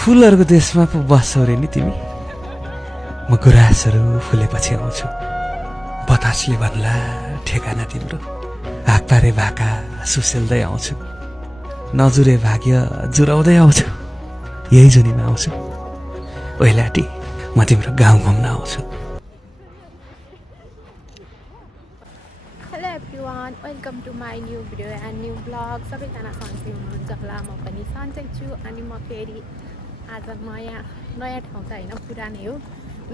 फुलहरूको देशमा पो बस्छौ रे नि तिमी। म गुराँसहरू फुलेपछि आउँछु, बतासले भन्ला ठेगाना तिम्रो। हाक्तारे भाका सुसेल्दै आउँछु, नजुरे भाग्य जुराउँदै आउँछु। यही जुनीमा आउँछु ओइलाटी, म तिम्रो गाउँ घुम्न आउँछु। Hello everyone, welcome to my new video and new blog. सबैजना सन्चै हुनुहुन्छ होला, म पनि सन्चै छु। अनि म फेरि आज नयाँ ठाउँ चाहिँ होइन, पुरानै हो,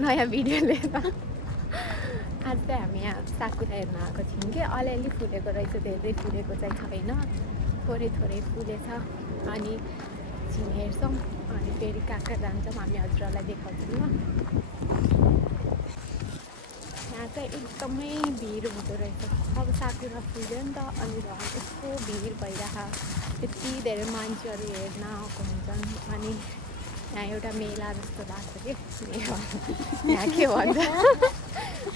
नयाँ भिडियो लिएर आज चाहिँ हामी यहाँ साकुरा हेर्न आएको थियौँ कि अलिअलि फुलेको रहेछ, धेरै फुलेको चाहिँ छैन, थोरै थोरै फुलेछ। अनि एकछिन हेर्छौँ अनि फेरि कहाँ कहाँ जान्छौँ हामी हजुरहरूलाई देखाउँछौँ ल। यहाँ चाहिँ एकदमै भिड हुँदो रहेछ। अब साकुरा फुल्यो नि त, अनि झन् यस्तो भिड भइरहेको, यति धेरै मान्छेहरू हेर्न आएको हुन्छन्। अनि यहाँ एउटा मेला जस्तो लाग्छ कि, यहाँ के भन्छ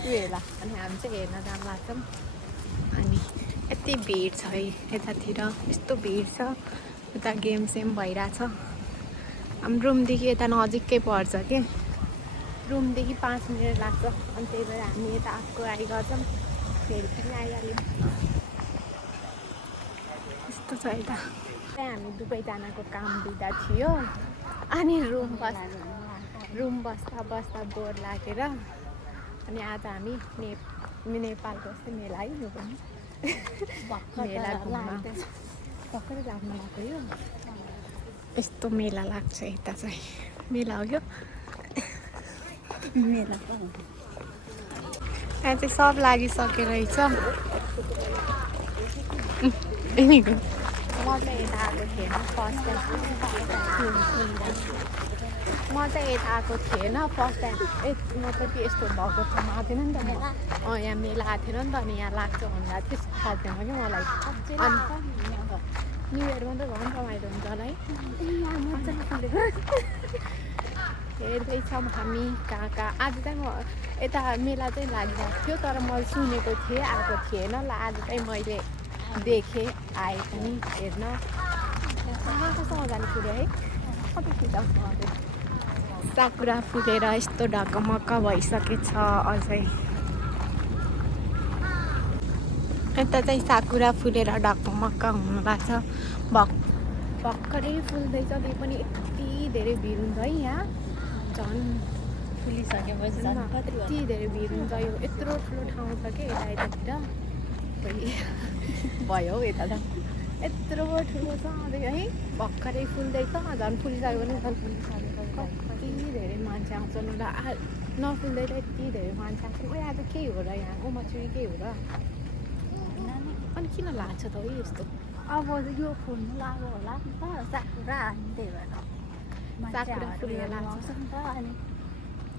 मेला। अनि हामी चाहिँ हेर्न जान लाग्छौँ। अनि यति भिड छ है यतातिर, यस्तो भिड छ। यता गेम सेम भइरहेछ। हाम्रो रुमदेखि यता नजिकै पर्छ कि, रुमदेखि 5 मिनट लाग्छ। अनि त्यही भएर हामी यता आइगर्छौँ, फेरि पनि आइहाल्यौँ। यस्तो छ यता। त्यहाँ हामी दुवैजनाको काम दिँदा थियो। अनि रुम बस्दा बस्दा बोर लागेर अनि आज हामी नेपालको यस्तै मेला है, यो पनि मेला घुम्न भर्खरै जानु लाग्यो। यो यस्तो मेला लाग्छ यता चाहिँ, मेला हो यो मेला। यहाँ चाहिँ सब लागिसकेको रहेछ। म चाहिँ यता आएको थिएन फर्स्ट टाइम, फर्स्ट टाइम मतलब कि यस्तो भएको ठाउँमा आएको थिएन नि त म। यहाँ मेला आएको थिएन नि त, अनि यहाँ लाग्छ भन्दा त्यस्तो थाहा थिएन कि मलाई। अनि न्यु इयर मात्रै झन् रमाइलो हुन्छ होला है। हेर्दैछौँ हामी कहाँ कहाँ। आज चाहिँ म यता मेला चाहिँ लागिरहेको थियो, तर मैले सुनेको थिएँ, आएको थिएन ल। आज चाहिँ मैले देखेँ, आएँ पनि हेर्न। कहाँसम्म जानु फुल्यो है, कति फुल्छ साकुरा फुलेर यस्तो ढकमक्क भइसकेछ अझै। यता चाहिँ साकुरा फुलेर ढकमक्क हुनु लाग्छ। भर्खरै फुल्दैछ, त्यही पनि यति धेरै भिड हुन्छ है यहाँ। झन् फुलिसकेपछि यति धेरै भिड हुन्छ। यो यत्रो ठुलो ठाउँ छ कि यतातिर भयो हौ, यता त यत्रो ठुलो छ है। भर्खरै फुल्दैछ, झन् फुलिसक्यो भने कति धेरै मान्छे आउँछन् र नफुल्दै त यति धेरै मान्छे आउँछन्। उयो आज केही हो र यहाँ उमाचुरी केही हो र? अनि किन लाग्छ त है यस्तो? अब यो फुल्नु लाग्यो होला नि त, साकुरा अनि त्यही भएर साकुरा फुल्न लाग्छ नि त। अनि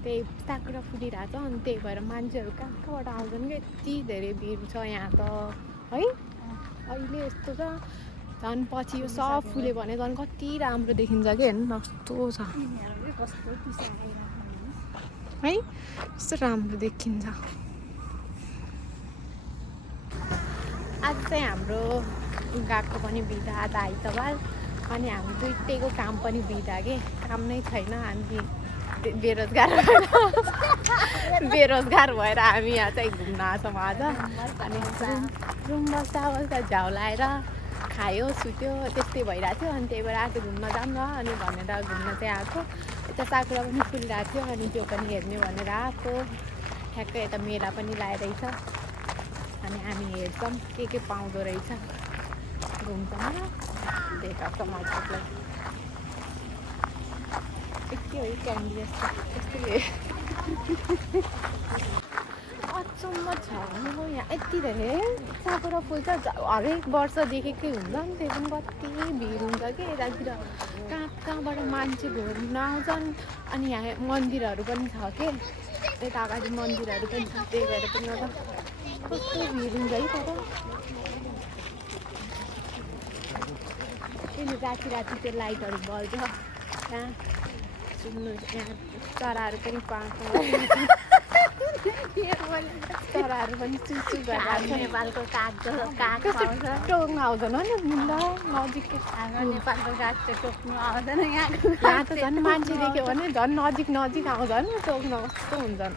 त्यही साकुरा फुलिरहेछ, अनि त्यही भएर मान्छेहरू कहाँ कहाँबाट आउँछन् कि यति धेरै भिड छ यहाँ त है। अहिले यस्तो छ, झन् पछि यो सब फुल्यो भने झन् कति राम्रो देखिन्छ कि, हेर्नु न कस्तो छ है, कस्तो राम्रो देखिन्छ। आज चाहिँ हाम्रो गएको पनि बिदा, आज आइतबार। अनि हामी दुइटैको काम पनि बिदा के, काम नै छैन। हामी बेरोजगार भएर हामी यहाँ चाहिँ घुम्न आएछौँ आज। अनि रुम बस्दा बस्दा झ्याउलाएर खायो सुत्यो त्यस्तै भइरहेको थियो। अनि त्यही भएर आज घुम्न जाऊँ न अनि भनेर घुम्न चाहिँ आएको। यता साकुरा पनि फुलिरहेको थियो, अनि त्यो पनि हेर्ने भनेर आएको। ठ्याक्कै यता मेला पनि लागेको रहेछ, अनि हामी हेर्छौँ के पाउँदो रहेछ, घुम्छौँ न, देखाउँछौँ हजुरलाई। यति हो क्यान्डी जस्तो यस्तै अचम्म छ हो यहाँ। यति धेरै साकुरा फुल्छ, हरेक वर्ष देखेकै हुन्छ नि, त्यही पनि कति भिड हुन्छ कि यतातिर। कहाँ कहाँबाट मान्छे घुम्न आउँछन्। अनि यहाँ मन्दिरहरू पनि छ कि, यता अगाडि मन्दिरहरू पनि छ, त्यही भएर पनि अब कस्तो भिड हुन्छ है तर। किन राति राति त्यो लाइटहरू बल्छ त्यहाँ, सुन्नु यहाँ चराहरू पनि पाउँछ। चराहरू पनि चुचु गरेर नेपालको काग काग कस्तो पाउँछ टोक्न आउँदैन नि मुन्दा नजिकै हाम्रो नेपालको काग चाहिँ टोक्नु आउँदैन यहाँको यहाँ त झन् मान्छे देख्यो भने झन् नजिक नजिक आउँछन् टोक्न कस्तो हुन्छन्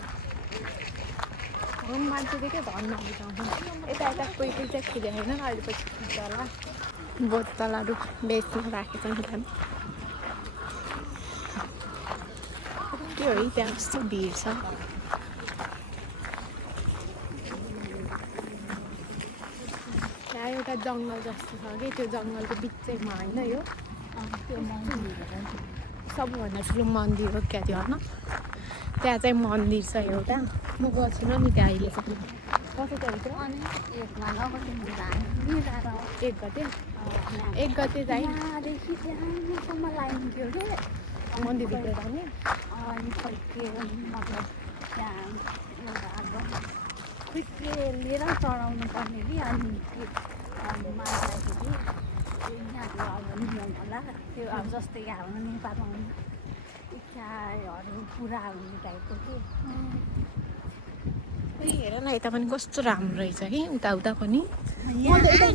झन् मान्छे देख्यो झन् नजिक आउँछन् यता यता कोही कोही चाहिँ खिलेको होइन अहिले पछि खिच्छ होला बोतलहरू बेच्न राखेछन् झन् के हो है त्यहाँ कस्तो भिड छ यहाँ एउटा जङ्गल जस्तो छ कि त्यो जङ्गलको बिचैमा होइन यो त्यो मन्दिरहरू सबभन्दा ठुलो मन्दिर हो क्या त्यो होइन त्यहाँ चाहिँ मन्दिर छ एउटा म गएको छुइनँ नि त्यहाँ अहिलेसम्म कस्तो चाहिन्छ अनि एकमा लगेर एक गते एक गते चाहिँ यहाँदेखि त्यहाँसम्म लाइन थियो कि मन्दिरभित्र जाने अनि खोइ के मतलब त्यहाँ एउटा अब खोइ के लिएर चढाउनु पर्ने कि अनि माग्दाखेरि यहाँको अब नियम होला त्यो अब जस्तै हाम्रो नेपालमा इच्छाहरू पुरा हुने टाइपको कि हेर न यता पनि कस्तो राम्रो रहेछ कि उता उता पनि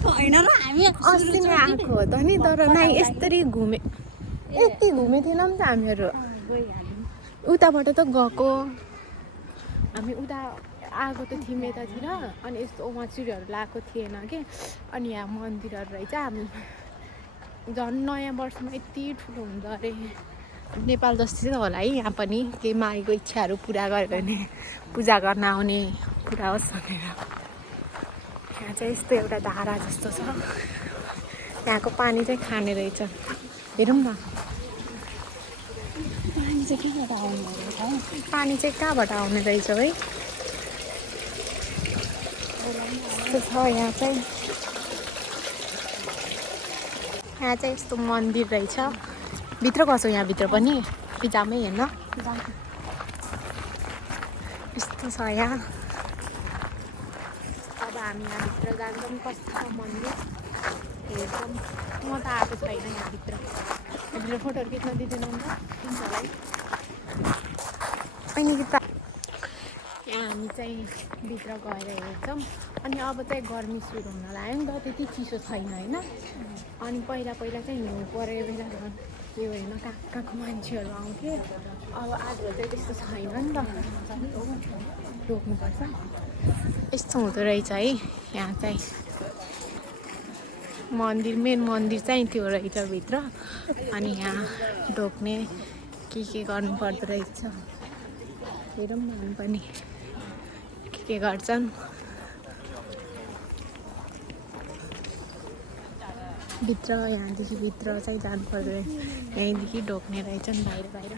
होइन र हामी अस्ति नै आएको हो त नि तर नै यस्तरी घुमे यति घुमेको थिएनौँ नि त हामीहरू गइहाल्यौँ उताबाट त गएको हामी उता आएको त थियौँ यतातिर अनि यस्तो ओमाचुरीहरू लगाएको थिएन कि अनि यहाँ मन्दिरहरू रहेछ हामी झन् नयाँ वर्षमा यति ठुलो हुन्छ अरे नेपाल जस्तै त होला है यहाँ पनि केही मागेको इच्छाहरू पुरा गऱ्यो भने पूजा गर्न आउने पुरा होस् भनेर यहाँ चाहिँ यस्तो एउटा धारा जस्तो छ यहाँको पानी चाहिँ खाने रहेछ हेरौँ न पानी चाहिँ कहाँबाट आउनु रहेछ पानी चाहिँ कहाँबाट आउने रहेछ है यस्तो छ यहाँ चाहिँ यस्तो मन्दिर रहेछ भित्र गएको छौँ यहाँभित्र पनि पिजामै हेर्न यस्तो छ यहाँ अब हामी यहाँभित्र जान्छौँ कस्तो छ मन्दिर हेर्छौँ म त आएको छैन यहाँभित्र यहाँभित्र फोटोहरू खिच्न दिँदैन नि त तिमीहरूलाई अनि कि यहाँ हामी चाहिँ भित्र गएर हेर्छौँ अनि अब चाहिँ गर्मी सुरु हुन लाग्यो नि त त्यति चिसो छैन होइन अनि पहिला पहिला चाहिँ हिउँ परेको बेला यो होइन कहाँ कहाँको मान्छेहरू आउँथे अब आजकल चाहिँ त्यस्तो छैन नि त रोक्नुपर्छ यस्तो हुँदो रहेछ है यहाँ चाहिँ मन्दिर मेन मन्दिर चाहिँ त्यो रहेछ भित्र अनि यहाँ ढोक्ने के गर्नु पर्दो रहेछ हेरौँ न हामी पनि के गर्छन् भित्र यहाँदेखि भित्र चाहिँ जानु पर्दो रहेछ यहीँदेखि ढोक्ने रहेछन् बाहिर बाहिर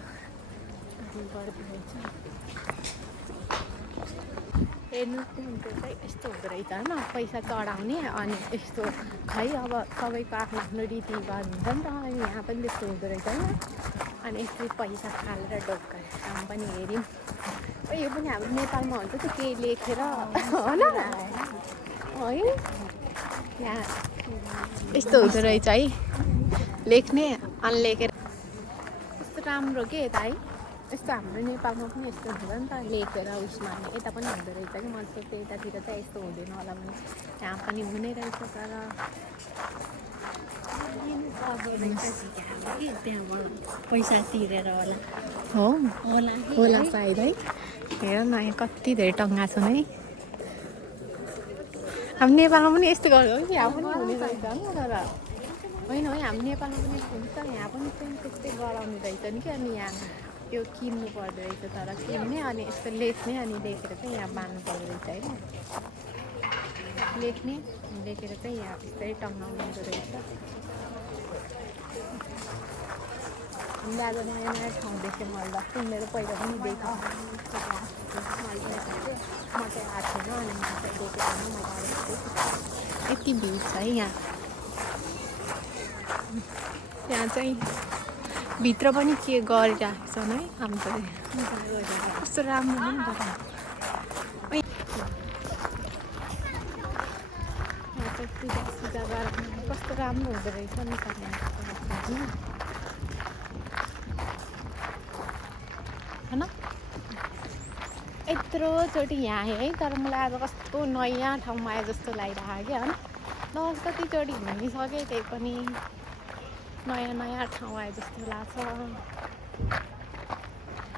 पर्दो रहेछ हेर्नु त्यो चाहिँ यस्तो हुँदो रहेछ होइन पैसा चढाउने अनि यस्तो खै अब सबैको आफ्नो आफ्नो रीतिरिवाज हुन्छ नि त अनि यहाँ पनि त्यस्तो हुँदो रहेछ होइन अनि यस्तै पैसा फालेर ढोक्ने काम पनि हेऱ्यौँ यो पनि हाम्रो नेपालमा हुन्छ त केही लेखेर होला है यहाँ यस्तो हुँदो रहेछ है लेख्ने अनि लेखेर यस्तो राम्रो के यता है यस्तो हाम्रो नेपालमा पनि यस्तो हुन्छ नि त लेखेर उयसमा यता पनि हुँदो रहेछ कि मैले सोच्थेँ यतातिर चाहिँ यस्तो हुँदैन होला भने यहाँ पनि हुने रहेछ तर त्यहाँबाट पैसा तिरेर होला हो होला होला सायद है हेर न यहाँ कति धेरै टङ्गा छन् है हाम्रो नेपालमा पनि यस्तो गर्यो कि यहाँ पनि हुने रहेछ नि तर होइन है हाम्रो नेपालमा पनि यस्तो हुन्छ यहाँ पनि चाहिँ त्यस्तै गराउने रहेछ नि कि अनि यहाँ त्यो किन्नु पर्दो रहेछ तर किन्ने अनि यस्तो लेख्ने अनि लेखेर चाहिँ यहाँ बाँध्नु पर्दो रहेछ होइन लेख्ने लेखेर चाहिँ यहाँ त्यस्तै टङ्गाउनु रहेछ हामीले आज नयाँ नयाँ ठाउँ देखेँ मैले त मेरो पहिला पनि देखेँ मैले म चाहिँ आएको छैन अनि म चाहिँ देखेको छैन मैले यति भिड छ है यहाँ त्यहाँ चाहिँ भित्र पनि के गरिरहेको छन् है हाम्रो कस्तो राम्रो पनि पूजा गरेर कस्तो राम्रो हुँदो रहेछ नि होइन यत्रोचोटि यहाँ आएँ है, तर मलाई आज कस्तो नयाँ ठाउँमा आए जस्तो लागिरहेको क्या होइन। दस कतिचोटि घुमिसकेँ, त्यही पनि नयाँ नयाँ ठाउँ आए जस्तो लाग्छ।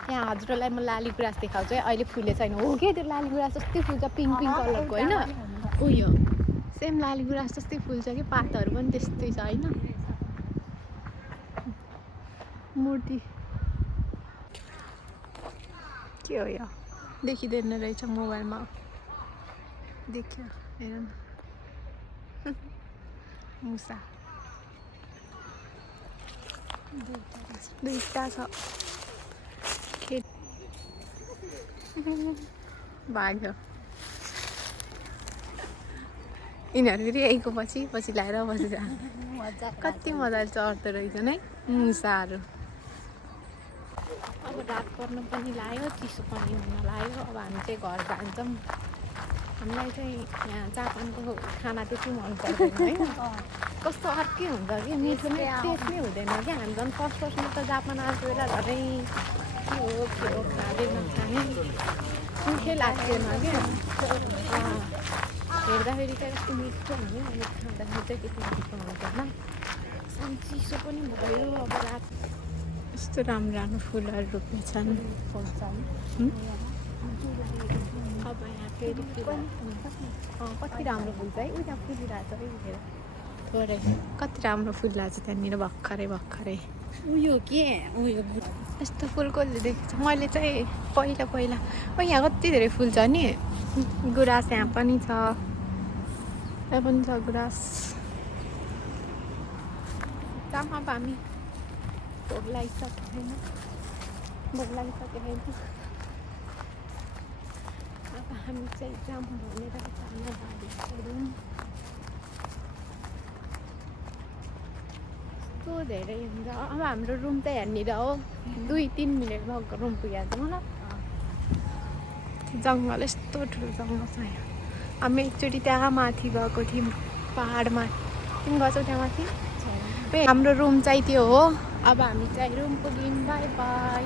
यहाँ हजुरलाई म लाली गुराँस देखाउँछु है, अहिले फुले छैन। हो कि त्यो लाली गुराँस जस्तै फुल्छ, पिङ्क पिङ्क कलरको होइन, उयो सेम लाली गुराँस जस्तै फुल्छ कि पातहरू पनि त्यस्तै छ होइन। मूर्ति के हो यो, देखिँदैन रहेछ मोबाइलमा। देख्यो हेर न, मुसा दुईटा छ। भाग्यो यिनीहरू फेरि यहीको पछि पछि ल्याएर बसेर कति मजाले चढ्दो रहेछन् है मुसाहरू। अब रात पर्न पनि लाग्यो, चिसो पनि हुन लाग्यो। अब हामी चाहिँ घर जान्छौँ। हामीलाई चाहिँ यहाँ जापानको खाना त्यति मन पर्दैन होइन, कस्तो अर्कै हुन्छ कि मिठो नै टेस्ट नै हुँदैन क्या। हामी झन् फर्स्टमा त जापान आएको बेला झनै के हो खाँदै नखाने मिठै लाग्दैन क्या। हेर्दाखेरि चाहिँ कस्तो मिठो हुने, अनि खाँदाखेरि चाहिँ त्यति मिठो हुँदैन। अनि चिसो पनि भयो। अब रात यस्तो राम्रो राम्रो फुलहरू रोपेछन्। अब यहाँ फेरि कति राम्रो फुल्छ है, उता फुलिरहेको छ है, हेर थोरै कति राम्रो फुलिरहेको छ त्यहाँनिर भर्खरै भर्खरै। उयो के उयो यस्तो फुल कसले देखेको छ, मैले चाहिँ पहिला पहिला। यहाँ कति धेरै फुल छ नि, गुराँस यहाँ पनि छ, यहाँ पनि छ गुराँस। जाम अब हामी भोक लागिसक्यो होइन, भोक लागिसक्यो होइन। अब हामी चाहिँ जाम भनेर खाना बारी गरौँ। यस्तो धेरै हुन्छ। अब हाम्रो रुम त यहाँनिर हो, 2-3 मिनटमा रुम पुगिहाल्छ मलाई। जङ्गल यस्तो ठुलो जङ्गल छ यहाँ। हामी एकचोटि त्यहाँ माथि गएको थियौँ पाहाडमा, तिमी गएछौ त्यहाँ माथि? हाम्रो रुम चाहिँ त्यो हो। अब हामी चाहिँ रुम पुग्यौँ, बाई बाई।